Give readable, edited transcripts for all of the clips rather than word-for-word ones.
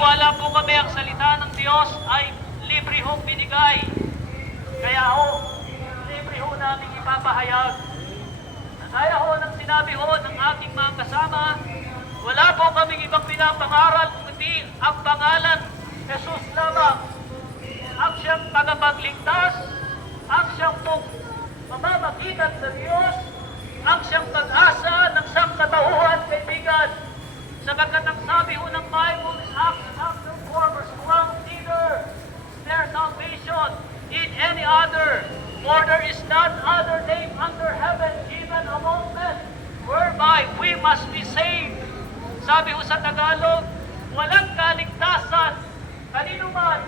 naniniwala po kami ang salita ng Diyos ay libre hong binigay. Kaya libre ho namin ipapahayag. Gaya ho ng sinabi ho ng ating mga kasama, wala po kaming ibang pinapangaral kundi ang pangalan Jesus lamang. Ang siyang tagapagligtas, ang siyang pong mamamagitan sa Diyos, ang siyang pag-asa ng sangkatauhan, kaibigan. Sapagkat ang sabi ho ng Bible in Acts chapter 4 verse 12, neither their salvation in any other, for there is none other name under heaven given among men whereby we must be saved. Sabi ho sa Tagalog, walang kaligtasan kanino man,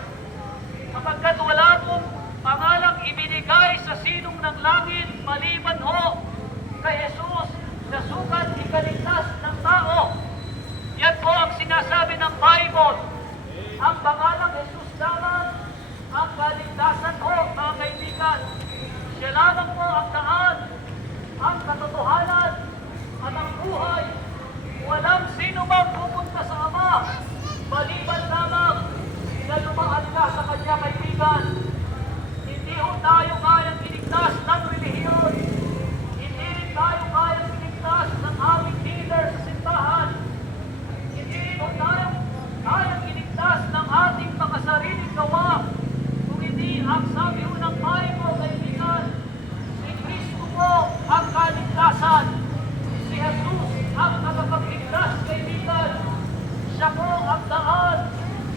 kapagkat wala pong pangalang ibinigay sa sinong ng langit maliban ho kay Jesus na sukat ikaligtas ng tao. Yan po ang sinasabi ng Bible. Ang pangalang Jesus lamang ang kaligtasan ho, mga kaibigan. Siya lamang po ang daan, ang katotohanan, at ang buhay. Walang sino mang pupunta sa Ama, maliban lamang na lumaan ka sa Kanya, kaibigan. Hindi ho tayo kayang iligtas ng relihiyon. Hindi rin tayo kayang iligtas ng aming leader sa simbahan. Hindi rin ho tayo kayang iligtas ng ating mga sariling gawa. Kung hindi ang sabi ho ng Bible, kaibigan, si Kristo po ang kaligtasan. Si Jesus ang nakapagligtas, kaibigan. Siya po ang daan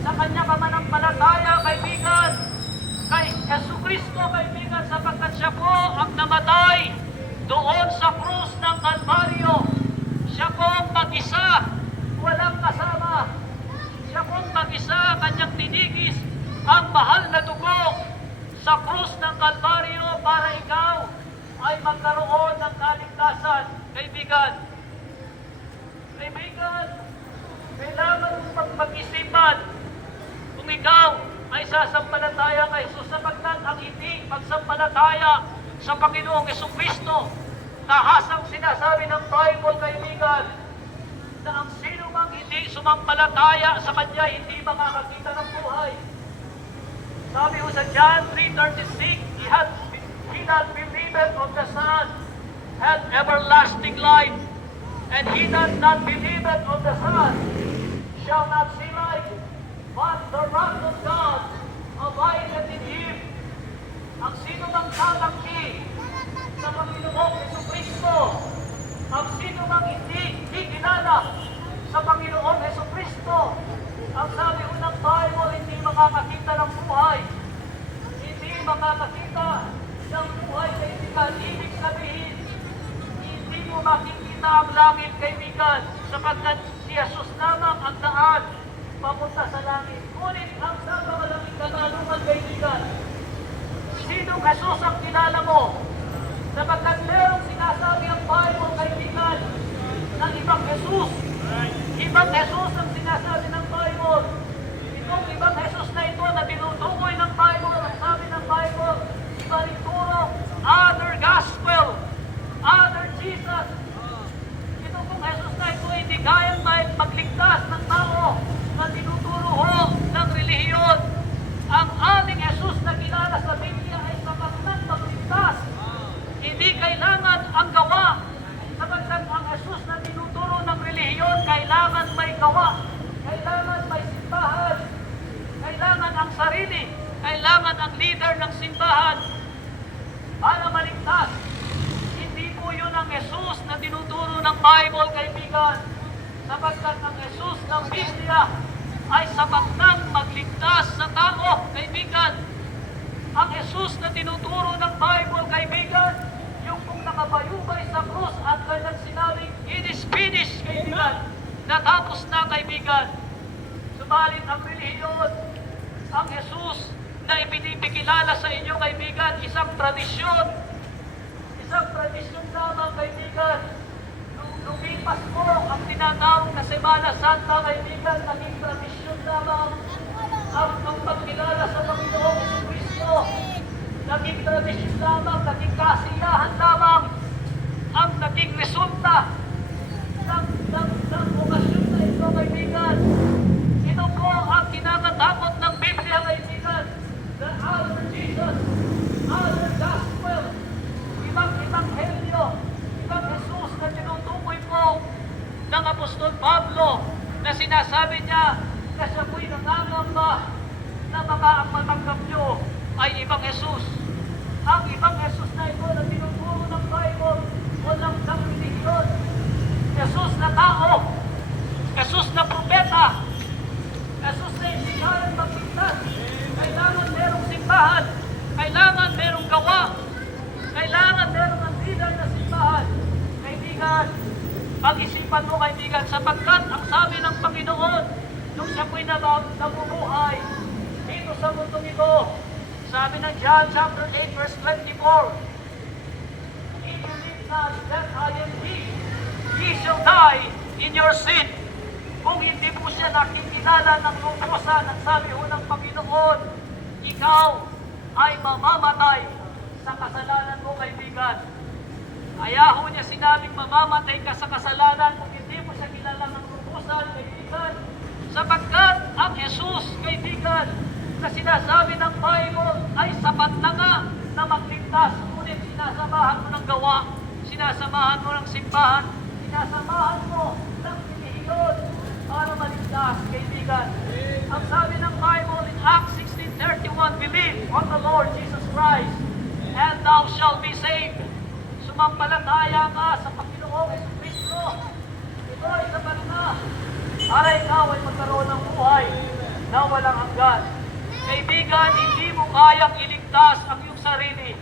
sa Kanya kamanampalataya, kaibigan. Kay Yesu Kristo, kaibigan, sapagkat siya po ang namatay doon sa krus ng Kalbaryo. Siya po ang mag-isa, walang kasama. Siya po ang mag-isa, Kanyang tinigis ang mahal na dugo sa krus ng Kalbaryo para ikaw ay magkaroon ng kaligtasan, kaibigan. Kaibigan, kailangan mong mag-isipan kung ikaw ay sasampalataya kay Jesus, sapagkat ang hindi pagsampalataya sa Panginoong Jesucristo, tahasang sinasabi ng Bible, kaibigan, na ang sino mang hindi sumampalataya sa Kanya, hindi makakakita ng buhay. Sabi ko sa John 3:36, he that believeth on the Son hath everlasting life, and he that not believeth on the Son shall not see life, but the wrath of God abideth in him. Ang sino mang tatangki sa Panginoong Jesucristo, ang sino mang hindi kilala sa Panginoong Jesucristo, ang sabi ko ng Bible, hindi makakakita ng buhay. Hindi makakakita ng buhay, kaibigan. Ibig sabihin, hindi mo makikita ang langit, kaibigan, sapagkat si Jesus lamang ang daan papunta sa langit. Ngunit ang napakalaming katanungan, kaibigan, sinong Jesus ang kilala mo? Sapagkat merong sinasabi ang Bible, kaibigan, ng ibang Jesus. Ibang Jesus ang sinasabi ng Bible. Itong ibang Jesus na ito na tinutukoy ng Bible, ang sabi ng Bible, iba rin turo, other gospel, other Jesus. Ito pong Jesus na ito hindi kayang magligtas ng tao na tinuturo ho ng relihiyon. Ang aming Jesus na kilala sa Biblia ay sapat ng magligtas. Hindi kailangan ang gawa. Sapagkat ang Jesus na tinuturo ng relihiyon, kailangan may gawa. Kailangan may simbahan. Kailangan ang sarili. Kailangan ang leader ng simbahan para maligtas. Hindi po yun ang Jesus na tinuturo ng Bible, kaibigan. Sapagkat ang Jesus ng Biblia ay sapat nang magligtas sa tao, kaibigan. Ang Jesus na tinuturo ng Bible, kaibigan, yung kung nakabayubay sa krus at kanyang sinabing, it is finished, kaibigan. Natapos na, kaibigan. Subalit ang relihiyon, ang Jesus na ipinipikilala sa inyo, kaibigan, isang tradisyon. Isang tradisyon lamang, kaibigan. Lumipas mo ang tinatawag na Semana Santa, kaibigan, naging tradisyon lamang. Ang pagkilala sa Panginoong Jesucristo, naging tradisyon lamang, naging kasiyahan lamang. Ang naging resulta ng okasyon na ito, kaibigan. Ito po sinasabi niya na siya po'y nangangamba na baka ang matanggap nyo ay ibang Jesus. Ang ibang Jesus na ito na tinuturo ng Bible o ng religion. Jesus na tao, Jesus na propeta, Jesus na hindi kayang magpintas. Kailangan merong simbahan, kailangan merong gawa, kailangan merong ang leader na simbahan. Kaibigan, pag-isipan mo kaibigan, sapagkat ang sabi ng Panginoon, nung siya po'y nabubuhay dito sa mundong ito, sabi ng John chapter 8 verse 24, "If you believe not that I am He, ye shall die in your sin." Kung hindi mo siya nakikilala ng lubusan, ang sabi ho ng Panginoon, ikaw ay mamamatay sa kasalanan mo, kaibigan. Kaya ho niya sinabing mamamatay ka sa kasalanan kung hindi mo siya kilala ng lubusan, kaibigan. Sapagkat ang Jesus, kaibigan, na sinasabi ng Bible ay sapat na nga na magligtas. Ngunit sinasamahan mo ng gawa, sinasamahan mo ng simbahan, sinasamahan mo ng relihiyon para maligtas, kaibigan. Ang sabi ng Bible in Acts 16:31, "Believe on the Lord Jesus Christ, and thou shalt be saved." Sumampalataya ka sa Panginoong Jesucristo. Ito ay sapat na para ikaw ay magkaroon ng buhay na walang hanggan. Kaibigan, hindi mo kayang iligtas ang iyong sarili.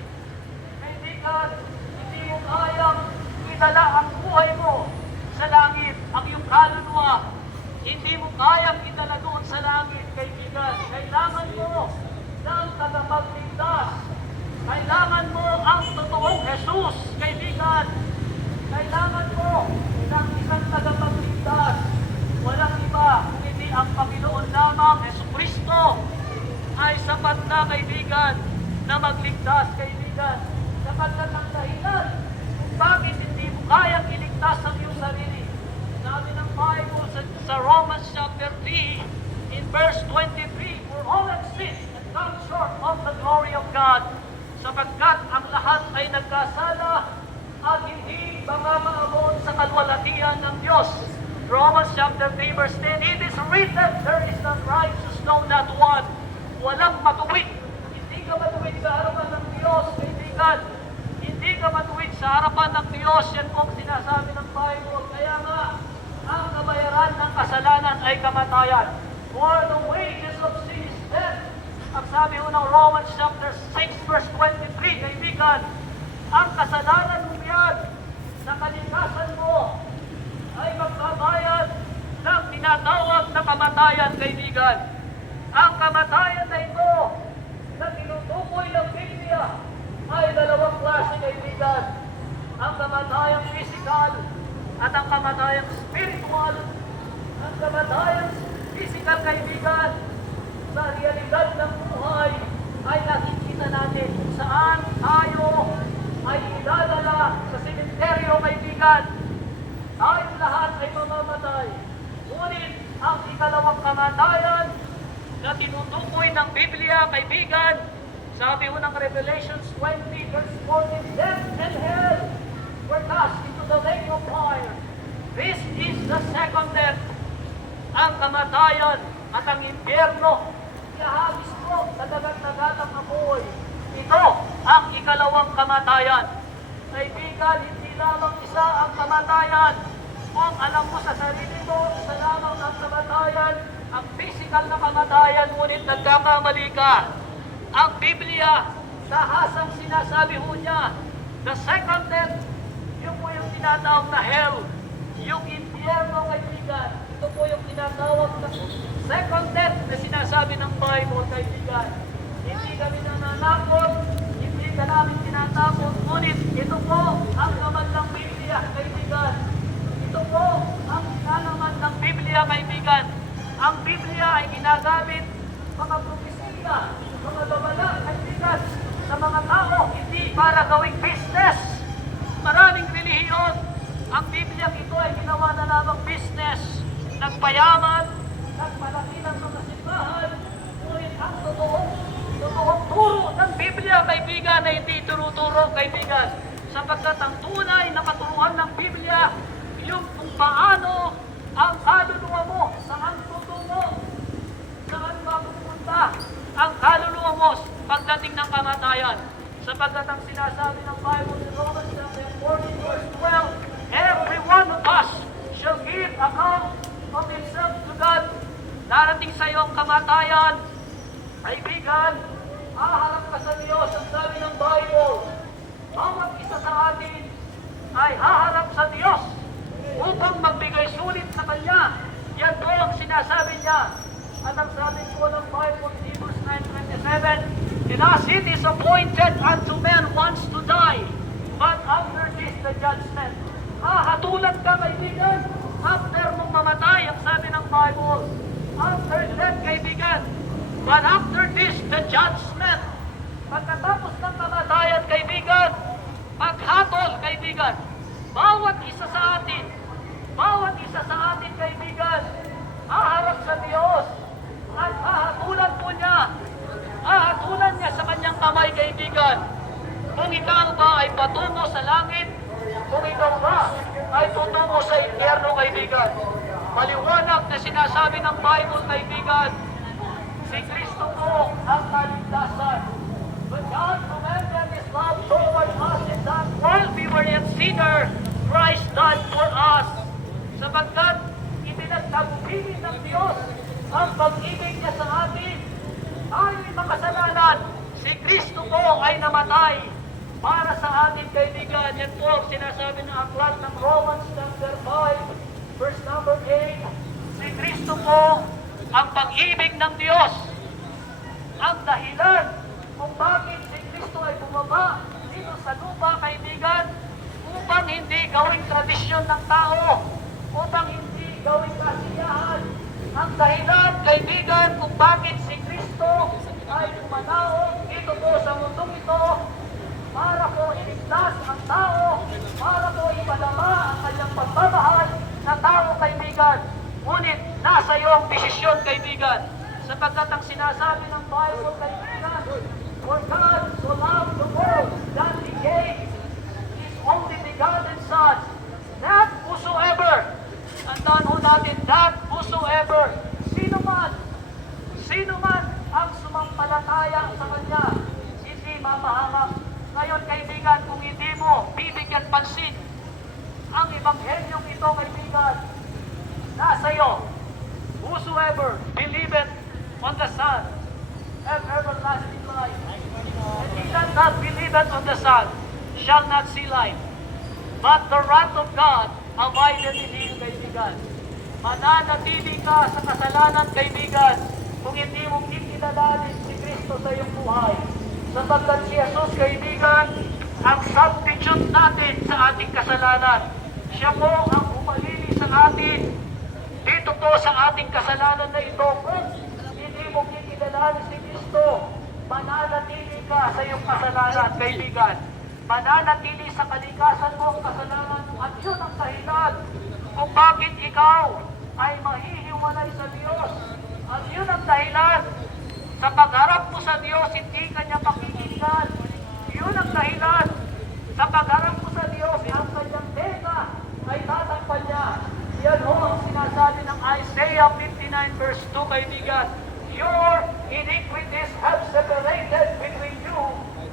Kaibigan, hindi mo kayang idala ang buhay mo sa langit, ang iyong kaluluwa. Hindi mo kayang idala doon sa langit, kaibigan. Kailangan mo ng tagapagligtas. Kailangan mo ang totoong Jesus, kaibigan. Kailangan mo ng isang tagapagligtas. Walang iba, kundi ang Panginoon lamang, Jesucristo, ay sapat na, kaibigan, na magligtas, kaibigan. Sapagkat ang dahilan kung bakit hindi mo kayang iligtas ang iyong sarili. Sabi ng Bible sa Romans chapter 3, in verse 23, "For all have sinned and come short of the glory of God." Sapagkat ang lahat ay nagkasala at hindi maabot sa kalwalhatian ng Diyos. Romans chapter 3 verse 10, "It is written, there is none righteous, no, not one." Walang matuwid. Hindi ka matuwid sa harapan ng Diyos, kaibigan. Hindi ka matuwid sa harapan ng Diyos. Yan po ang sinasabi ng Bible. Kaya nga, ang kabayaran ng kasalanan ay kamatayan. For the wages of sin is death. Ang sabi ho ng Romans chapter 6 verse 23, kaibigan, ang kasalanan mo yan na kaligtasan mo ay magbabayad ng tinatawag na kamatayan, kaibigan. Ang kamatayan na ito na tinutukoy ng Biblia ay dalawang klase, kaibigan. Ang kamatayang physical at ang kamatayang spiritual. Ang kamatayang physical, kaibigan, sa realidad ng buhay ay nakikita natin kung saan tayo ay idadala sa sementeryo, kaibigan. Tayo lahat ay mamamatay. Ngunit ang ikalawang kamatayan na tinutukoy ng Biblia, kaibigan, sabi ho ng Revelations 20 verse 14, "Death and hell were cast into the lake of fire. This is the second death." Ang kamatayan at ang impyerno, ihahagis mo sa dagat-dagatang apoy. Ito ang ikalawang kamatayan. Kaibigan, hindi lamang isa ang kamatayan. Kung alam mo sa sarili mo, isa lamang ang kamatayan, ang physical na kamatayan, ngunit nagkakamali ka. Ang Biblia, nahasang sinasabi ho niya, the second death, yun po yung tinatawag na hell, yung impyerno, kaibigan. Ito po yung tinatawag na second death na sinasabi ng Bible, kaibigan. Hindi kami nananakot, hindi ka namin tinatakot, ngunit ito po ang laman ng Biblia, kaibigan. Ito po ang nalaman ng Biblia, kaibigan. Ang Biblia ay ginagamit mga propesiya, mga babala, kaibigan, sa mga tao, hindi para gawing business. Maraming relihiyon, ang Biblia ito ay ginawa na lamang business. Nagpayaman, nagmalaki ng mga simbahan, ngunit ang totoong turo ng Biblia, kaibigan, na hindi turuturo, kaibigan. Sapagkat ang tunay na katuruan ng Biblia, yung kung paano ang kaluluwa mo, saan sapagkat ang sinasabi ng Bible in Romans chapter 14 verse 12, every one of us shall give account of himself to God. Darating sa iyo ang kamatayan, kaibigan, haharap ka sa Diyos. Ang sabi ng Bible, bawat isa sa atin ay haharap sa Diyos upang magbigay sulit sa Kanya. Yan po ang sinasabi niya. At ang sabi po ng Bible in Hebrews 9:27, "Thus it is appointed unto men once to die, but after this the judgment." Hatulan ka, kaibigan, after mong mamatay, ang sabi ng Bible. After death, kaibigan. But after this, the judgment. Pagkatapos ng kamatayan, kaibigan, paghatol, kaibigan, bawat isa sa atin, kaibigan, haharap sa Diyos at hahatulan po niya. Hahatulan niya sa kanyang kamay, kaibigan. Kung ikaw ba ay patungo sa langit, kung ikaw ba ay tutungo sa impyerno, kaibigan. Maliwanag na sinasabi ng Bible, kaibigan, si Kristo po ang kaligtasan. But God commended His love toward us in that while we were yet sinners, Christ died for us. Sapagkat itinagtagubilin ng Diyos ang pag-ibig niya sa atin. Tayo'y makasalanan. Si Kristo po ay namatay para sa atin, kaibigan. Yan po ang sinasabi ng aklat ng Romans chapter 5, verse number 8. Si Kristo po ang pag-ibig ng Diyos. Ang dahilan kung bakit si Kristo ay bumaba dito sa lupa, kaibigan, upang hindi gawing tradisyon ng tao, upang hindi gawing kasiyahan. Ang dahilan, kaibigan, kung bakit si Kristo ay lumanaog dito po sa mundong ito, para po iligtas ang tao, para po ipadama ang kanyang pagmamahal na tao, kaibigan. Ngunit nasa iyo ang desisyon, kaibigan, sapagkat ang sinasabi ng Bible, kaibigan, for God so loved the world that He gave His only begotten Son, that whosoever, tandaan ho natin, that whosoever, sino man ang sumampalataya sa Kanya, hindi mamahamak. Ngayon, kaibigan, kung hindi mo bibigyan pansin ang ebanghelyong ito, kaibigan, nasa iyo, whosoever believeth on the Son have everlasting life, and he that not believeth on the Son shall not see life, but the wrath of God abideth in him, kaibigan. Mananatili ka sa kasalanan, kaibigan, kung hindi mo kikilalanin si Kristo sa iyong buhay. Sapagkat si Jesus, kaibigan, ang substitute natin sa ating kasalanan. Siya po ang umalili sa atin dito po sa ating kasalanan na ito. Kung hindi mo kikilalanin si Kristo, mananatili ka sa iyong kasalanan, kaibigan. Mananatili sa kalikasan mo ang kasalanan, at yun ang dahilan kung bakit ikaw ay mahihiwalay sa Diyos. At yun ang dahilan sa pagharap mo sa Diyos, hindi ka niya pakikinggan. Yun ang dahilan sa pagharap mo sa Diyos, ang kanyang teka ay tatakpan niya. Yan ho ang sinasabi ng Isaiah 59 verse 2, kaibigan. Your iniquities have separated between you,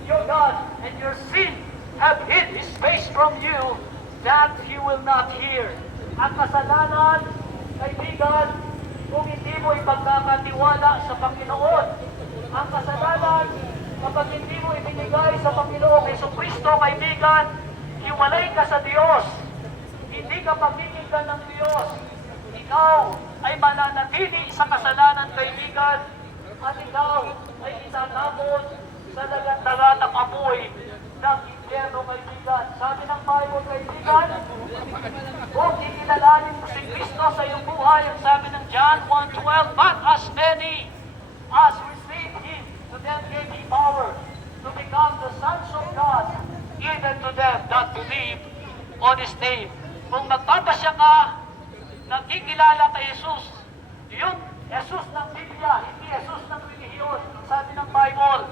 your God, and your sin have hid His face from you, that He will not hear. Ang kasalanan, kaibigan, kung hindi mo ipagkakatiwala sa Panginoon, ang kasalanan, kapag hindi mo ibinigay sa Panginoon Jesucristo, kaibigan, hiwalay ka sa Diyos. Hindi ka pakikinggan ng Diyos. Ikaw ay mananatili sa kasalanan, kaibigan, at ikaw ay itatapon sa dagat-dagatang apoy ng impyerno, kaibigan. Sabi ng Bible, kaibigan, kung ikilalanin mo si Kristo sa iyong buhay, ang sabi ng John 1:12, but as many as receive Him, to them gave He power to become the sons of God, even to them that believe on His name. Kung magpapasya ka, nagkikilala kay Jesus, yung Jesus ng Biblia, hindi Jesus ng relihiyon, sabi ng Bible,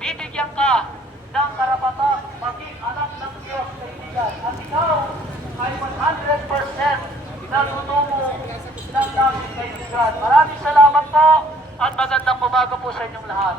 bibigyan ka ng karapatang maging anak ng Diyos, kaibigan. At ikaw ay 100% natutungo ng langit, kaibigan. Maraming salamat po at magandang umaga po sa inyong lahat.